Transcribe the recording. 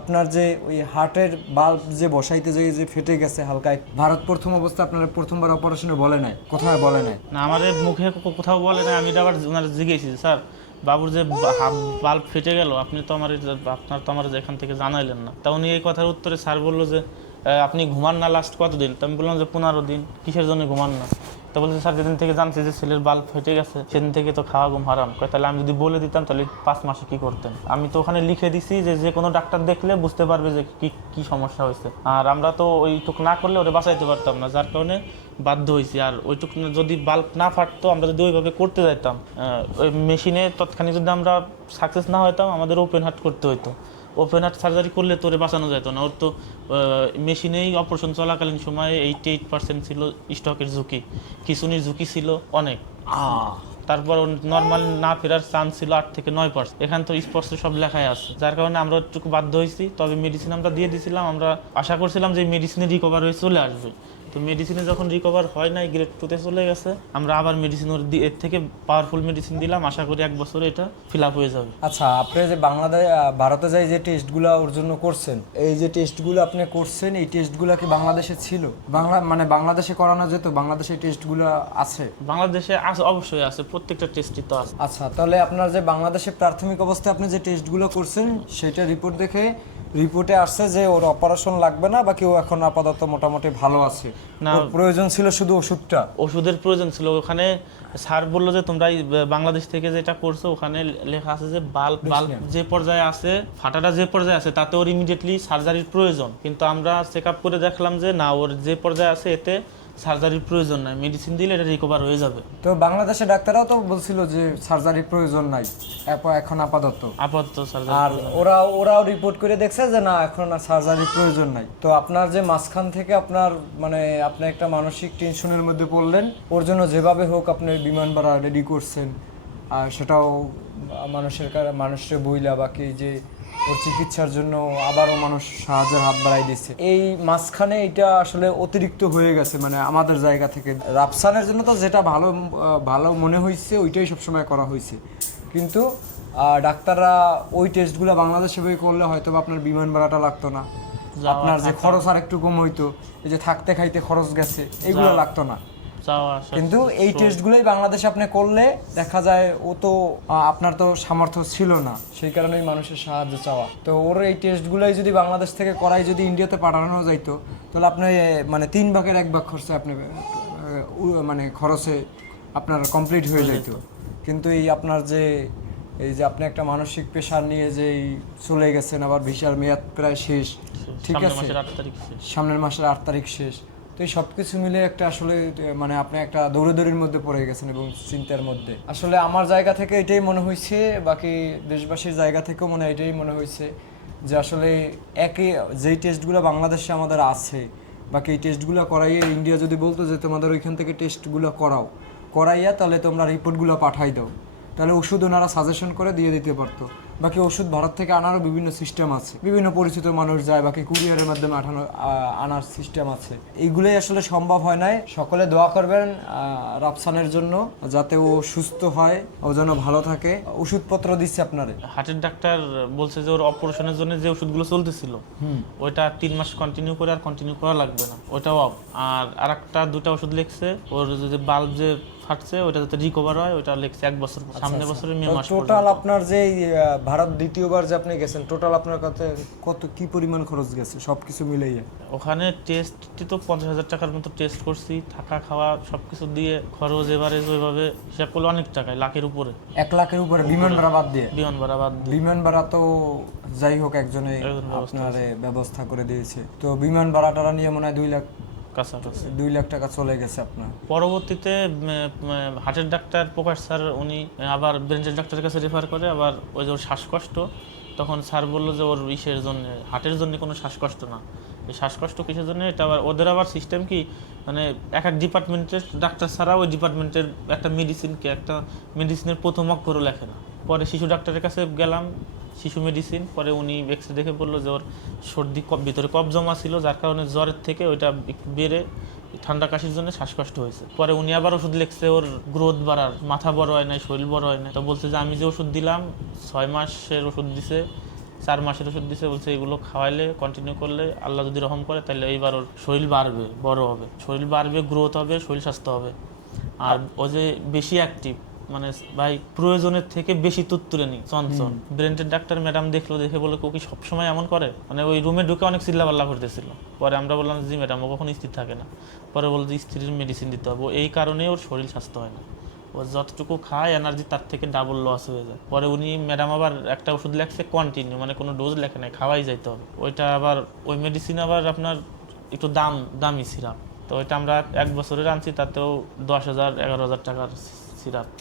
আপনার যে ওই হার্টের বাল্ব যে বসাইতে যে ফেটে গেছে হালকা, ভারত প্রথম অবস্থা আপনার প্রথমবার অপারেশনে বলে নাই, কোথায় বলে নাই? না, আমাদের মুখে কোথাও বলে না। আমি এটা আবার ওনার জিজ্ঞেসি, স্যার বাবুর যে বাল্ব ফেটে গেল, আপনি তো আমার আপনার তো আমার এখান থেকে জানাইলেন না। তা উনি এই কথার উত্তরে স্যার বললো যে আপনি ঘুমান না লাস্ট কতদিন? তো আমি বললাম যে 15 দিন। কিসের জন্য ঘুমান না? তো বলছে, স্যার যেদিন থেকে জানছি যে ছেলের বাল্ব ফেটে গেছে সেদিন থেকে তো খাওয়া ঘুম হারাম। কয় তাহলে আমি যদি বলে দিতাম তাহলে 5 মাসে কি করতেন? আমি তো ওখানে লিখে দিছি যে যে কোনো ডাক্তার দেখলে বুঝতে পারবে যে কি সমস্যা হয়েছে। আর আমরা তো ওইটুকু না করলে ওটা বাঁচাইতে পারতাম না, যার কারণে বাধ্য হয়েছি। আর ওইটুকু যদি বাল্ব না ফাটতো, আমরা যদি ওইভাবে করতে যাইতাম, ওই মেশিনে তৎক্ষণিক যদি আমরা সাকসেস না হইতাম, আমাদের ওপেন হার্ট করতে হইতো। ওপেন হার্ট সার্জারি করলে তোরে বাঁচানো যেত না। ওর তো মেশিনেই অপারেশন চলাকালীন সময়ে 88% ছিল স্টকের ঝুঁকি, খিঁচুনির ঝুঁকি ছিল অনেক। তারপর নর্মাল না ফেরার চান্স ছিল 8 থেকে 9%। এখান তো স্পষ্ট সব লেখাই আছে, যার কারণে আমরা একটু বাধ্য হয়েছি। তবে মেডিসিন আমরা দিয়ে দিয়েছিলাম, আমরা আশা করছিলাম যে মেডিসিনে রিকভার হয়ে চলে আসবে। তো মেডিসিনে যখন রিকভার হয় নাই, গ্রেড 2-তে চলে গেছে, আমরা আবার মেডিসিন ওর এর থেকে পাওয়ারফুল মেডিসিন দিলাম। আশা করি 1 বছরে এটা ফিল আপ হয়ে যাবে। আচ্ছা, আপনি যে ভারতে যাই যে টেস্টগুলো ওর জন্য করছেন, এই যে টেস্টগুলো আপনি করছেন, এই টেস্টগুলো কি বাংলাদেশে ছিল? বাংলাদেশে করানো যেত? বাংলাদেশে টেস্টগুলো আছে? বাংলাদেশে আছে, অবশ্যই আছে, প্রত্যেকটা টেস্টই তো আছে। আচ্ছা, তাহলে আপনার যে বাংলাদেশে প্রাথমিক অবস্থায় আপনি যে টেস্টগুলো করছেন সেটা রিপোর্টে আসছে যে ওর অপারেশন লাগবে না, বাকি ও এখন আপাতত মোটামুটি ভালো আছে। না, ওর প্রয়োজন ছিল শুধু ওষুধটা। ওষুধের প্রয়োজন ছিল। ওখানে স্যার বললো যে তোমরা বাংলাদেশ থেকে যেটা করছো, ওখানে লেখা আছে যে বাল্ব যে পর্যায়ে আছে, ফাটাটা যে পর্যায়ে আছে, তাতে ওর ইমিডিয়েটলি সার্জারির প্রয়োজন। কিন্তু আমরা চেক আপ করে দেখলাম যে না, ওর যে পর্যায়ে আছে এতে সার্জারির প্রয়োজন নাই, মেডিসিন দিলে এটা রিকভার হয়ে যাবে। তো বাংলাদেশের ডাক্তাররাও তো বলছিল যে সার্জারির প্রয়োজন নাই এখন আপাতত। সার্জারি আর ওরাও রিপোর্ট করে দেখছে যে না, এখন আর সার্জারির প্রয়োজন নাই। তো আপনার যে মাঝখান থেকে আপনি একটা মানসিক টেনশনের মধ্যে পড়লেন, ওর জন্য যেভাবে হোক আপনি বিমান ভাড়া রেডি করছেন, আর সেটাও মানুষের বইলা, বাকি যে ওর চিকিৎসার জন্য আবারও মানুষ সাহায্যের হাত বাড়াই দিচ্ছে। এই মাঝখানে এটা আসলে অতিরিক্ত হয়ে গেছে, মানে আমাদের জায়গা থেকে। রাফসানের জন্য তো যেটা ভালো মনে হয়েছে ওইটাই সবসময় করা হয়েছে, কিন্তু ডাক্তাররা ওই টেস্টগুলো বাংলাদেশে বই করলে হয়তো আপনার বিমান ভাড়াটা লাগতো না, আপনার যে খরচ আর একটু কম হইতো, এই যে থাকতে খাইতে খরচ গেছে এগুলো লাগতো না। কিন্তু এই টেস্টগুলোই বাংলাদেশে আপনি করলে দেখা যায় ও তো আপনার তো সামর্থ্য ছিল না, সেই কারণেই মানুষের সাহায্য চাওয়া। তো ওর এই টেস্টগুলোই যদি বাংলাদেশ থেকে করাই যদি ইন্ডিয়াতে পাঠানো যাইতো, তাহলে আপনি মানে 3 ভাগের 1 ভাগ খরচে আপনি মানে খরচে আপনার কমপ্লিট হয়ে যাইতো। কিন্তু এই যে আপনি একটা মানসিক প্রেশার নিয়ে যে চলে গেছেন, আবার ভিসার মেয়াদ প্রায় শেষ, ঠিক আছে, সামনের মাসের 8 তারিখ শেষ। তো এই সব কিছু মিলে একটা আসলে মানে আপনি একটা দৌড়াদৌড়ির মধ্যে পড়ে গেছেন এবং চিন্তার মধ্যে। আসলে আমার জায়গা থেকে এটাই মনে হয়েছে, বাকি দেশবাসীর জায়গা থেকেও এটাই মনে হয়েছে যে আসলে যেই টেস্টগুলো বাংলাদেশে আমাদের আছে, বাকি এই টেস্টগুলো করাইয়ে ইন্ডিয়া যদি বলতো যে তোমাদের ওইখান থেকে টেস্টগুলো করাইয়া তাহলে তোমরা রিপোর্টগুলো পাঠাই দাও, তাহলে ওষুধ ওনারা সাজেশন করে দিয়ে দিতে পারতো। বাকি ওষুধ ভারত থেকে আনারও বিভিন্ন সিস্টেম আছে, বিভিন্ন পরিচিত মানুষ যায়, বাকি কুরিয়ারের মাধ্যমে আনার সিস্টেম আছে। এইগুলোই আসলে সম্ভব হয় নাই। সকলে দোয়া করবেন রাফসানের জন্য, যাতে ও সুস্থ হয়, ও যেন ভালো থাকে। ওষুধপত্র দিচ্ছে আপনারে? হার্টের ডাক্তার বলছে যে ওর অপারেশনের জন্য যে ওষুধগুলো চলতেছিল ওইটা 3 মাস কন্টিনিউ করা লাগবে না, ওইটাও অফ। আর একটা 2টা ওষুধ লিখছে, ওর যে বাল্ব যে ফাটছে ওইটা যাতে রিকভার হয়, ওইটা লিখছে 1 বছর, সামনে বছরের মে মাস। টোটাল আপনার যে ভারত দ্বিতীয়বার যে আপনি গেছেন, টোটাল আপনার কাছে কি পরিমাণ খরচ গেছে সবকিছু মিলাইয়া? ওখানে টেস্ট তো 50,000 টাকার মতো টেস্ট করছি, থাকা খাওয়া সবকিছু দিয়ে খরচ এভারেজ ওইভাবে হিসাব করলে অনেক টাকায়, লাখের উপরে। 1 লাখের উপরে বিমান ভাড়া বাদ দিয়ে? বিমান ভাড়া তো যাই হোক একজনে আপনার ব্যবস্থা করে দিয়েছে, তো বিমান ভাড়াটা নিয়ে মনে হয় 2 লাখ কাছাকাছি, 2 লাখ টাকা চলে গেছে আপনার। পরবর্তীতে হার্টের ডাক্তার প্রকাশ স্যার উনি আবার ব্রেনের ডাক্তারের কাছে রেফার করে, আবার ওই যে ওর শ্বাসকষ্ট, তখন স্যার বললো যে ওর ইসের জন্য, হার্টের জন্য কোনো শ্বাসকষ্ট না, এই শ্বাসকষ্ট কিসের জন্য, এটা আবার ওদের আবার সিস্টেম কি, মানে এক ডিপার্টমেন্টের ডাক্তার ছাড়া ওই ডিপার্টমেন্টের একটা মেডিসিনের প্রথম অক্ষরও লেখে না। পরে শিশু ডাক্তারের কাছে গেলাম, শিশু মেডিসিন, পরে উনি এক্সরে দেখে বললো যে ওর সর্দি ভিতরে কফ জমা ছিল, যার কারণে জ্বরের থেকে ওইটা বেড়ে ঠান্ডা কাশির জন্য শ্বাসকষ্ট হয়েছে। পরে উনি আবার ওষুধ লিখছে ওর গ্রোথ বাড়ার, মাথা বড় হয় নাই, শরীর বড় হয় নাই। তো বলছে যে আমি যে ওষুধ দিলাম 6 মাসের ওষুধ দিছে, 4 মাসের ওষুধ দিছে, বলছে এগুলো খাওয়াইলে কন্টিনিউ করলে আল্লাহ যদি রহম করে তাহলে এইবার ওর শরীর বাড়বে, বড় হবে, শরীর বাড়বে, গ্রোথ হবে, শরীর স্বাস্থ্য হবে। আর ও যে বেশি অ্যাক্টিভ, মানে ভাই প্রয়োজনের থেকে বেশি তুত্তুরে নি চঞ্চল। ব্রেনের ডাক্তার ম্যাডাম দেখলো, দেখে বলে ও কি সবসময় এমন করে, মানে ওই রুমে ঢুকে অনেক চিল্লাপাল্লা করতেছিল। পরে আমরা বললাম জি ম্যাডাম, ও কখনো স্থির থাকে না। পরে বললো যে স্ত্রীর মেডিসিন দিতে হবে, এই কারণে ওর শরীর স্বাস্থ্য হয় না। ও যতটুকু খায় এনার্জি তার থেকে ডাবল লস হয়ে যায়। পরে উনি ম্যাডাম আবার একটা ওষুধ লেখছে কন্টিনিউ, মানে কোনো ডোজ লেখে নাই, খাওয়াই যাইতে হবে ওইটা। আবার ওই মেডিসিন আবার আপনার একটু দামি সিরাপ, তো ওইটা আমরা 1 বছরের আনছি, তাতেও 10,000 11,000 টাকার সিরাপ।